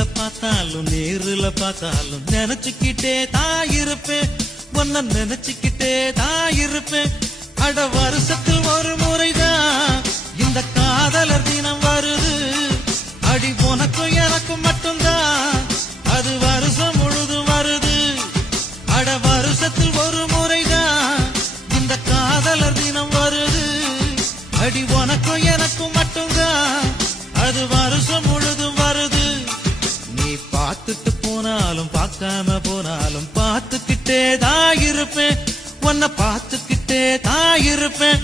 பார்த்தாலும் நேருல பார்த்தாலும் நினைச்சுக்கிட்டே தான் இருப்பேன், உன்ன நினைச்சுக்கிட்டே தான் இருப்பேன். அட வருஷத்தில் ஒரு முறைதான் இந்த காதலர் தினம் வருது. அடி உனக்கும் எனக்கும் மட்டும்தான் அது வருஷம் முழுதும் வருது. அட வருஷத்தில் ஒரு முறைதான் இந்த காதலர் தினம் வருது. அடி உனக்கும் எனக்கும் மட்டும்தான் அது வருஷம் முழுதும் வருது. நீ பார்த்துட்டு போனாலும் பார்க்காம போனாலும் பார்த்துக்கிட்டே தான் இருப்பேன், உன்னை பார்த்துக்கிட்டே தான் இருப்பேன்.